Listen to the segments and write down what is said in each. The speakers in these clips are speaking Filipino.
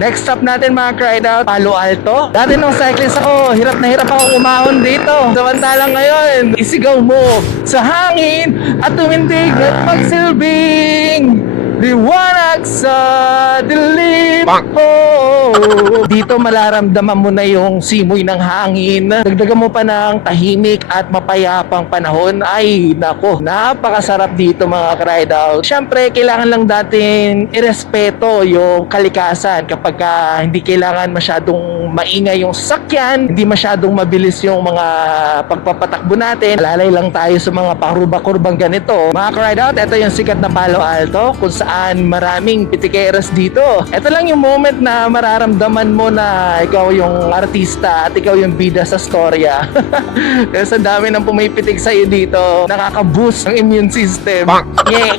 Next stop natin mga ka-ride out, Palo Alto. Dati nung cyclist ako, hirap na hirap ako umahon dito. Samantalang ngayon, isigaw mo sa hangin at tumindig at magsilbing liwanag sa dilim. Oh, dito malaramdaman mo na yung simoy ng hangin. Dagdagan mo pa ng tahimik at mapayapang panahon. Ay, nako, napakasarap dito mga ka-ride out. Siyempre, kailangan lang natin irespeto yung kalikasan kapag hindi kailangan masyadong maingay yung sasakyan, hindi masyadong mabilis yung mga pagpapatakbo natin. Lalay lang tayo sa mga pakurba-kurbang ganito. Mga ka-ride out, ito yung sikat na Palo Alto kung saan maraming pitikeras dito. Ito lang yung moment na mararamdaman mo na ikaw yung artista at ikaw yung bida sa storya. Kasi ang dami nang pumipitik sa'yo dito, nakaka-boost ng immune system. Yeah.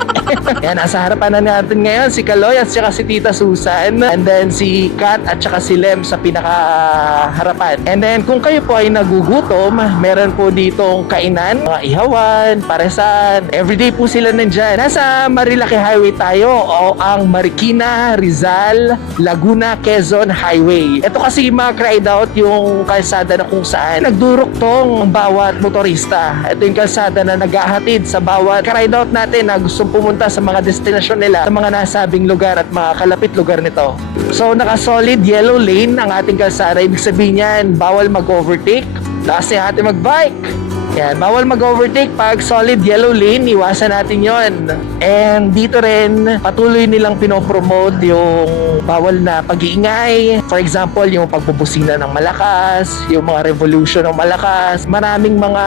Yan, nasa harapan na natin ngayon si Kaloy at saka si Tita Susan, and then si Kat at saka si Lem sa pinakaharapan. And then kung kayo po ay nagugutom, meron po ditong kainan, mga ihawan, paresan, everyday po sila nandyan. Nasa Marilaki Highway tayo, o ang Marikina, Rizal, Laguna, Quezon Highway. Ito kasi mga ride out yung kalsada na kung saan nagduruktong ang bawat motorista. Ito yung kalsada na naghahatid sa bawat ride out natin na gustong pumunta sa mga destinasyon nila, sa mga nasabing lugar at mga kalapit lugar nito. So naka-solid yellow lane ang ating kalsada. Ibig sabihin yan, bawal mag-overtake. Last yung ating mag-bike. Yan, bawal mag-overtake pag solid yellow lane, iwasan natin yon. And dito rin, patuloy nilang pinopromote yung bawal na pag-iingay. For example, yung pagbubusina ng malakas, yung mga revolution ng malakas. Maraming mga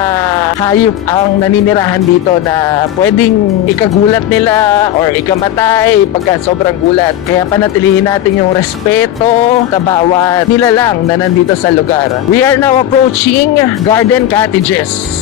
hayop ang naninirahan dito na pwedeng ikagulat nila or ikamatay pagka sobrang gulat. Kaya panatilihin natin yung respeto sa bawat nilalang na nandito sa lugar. We are now approaching Garden Cottages.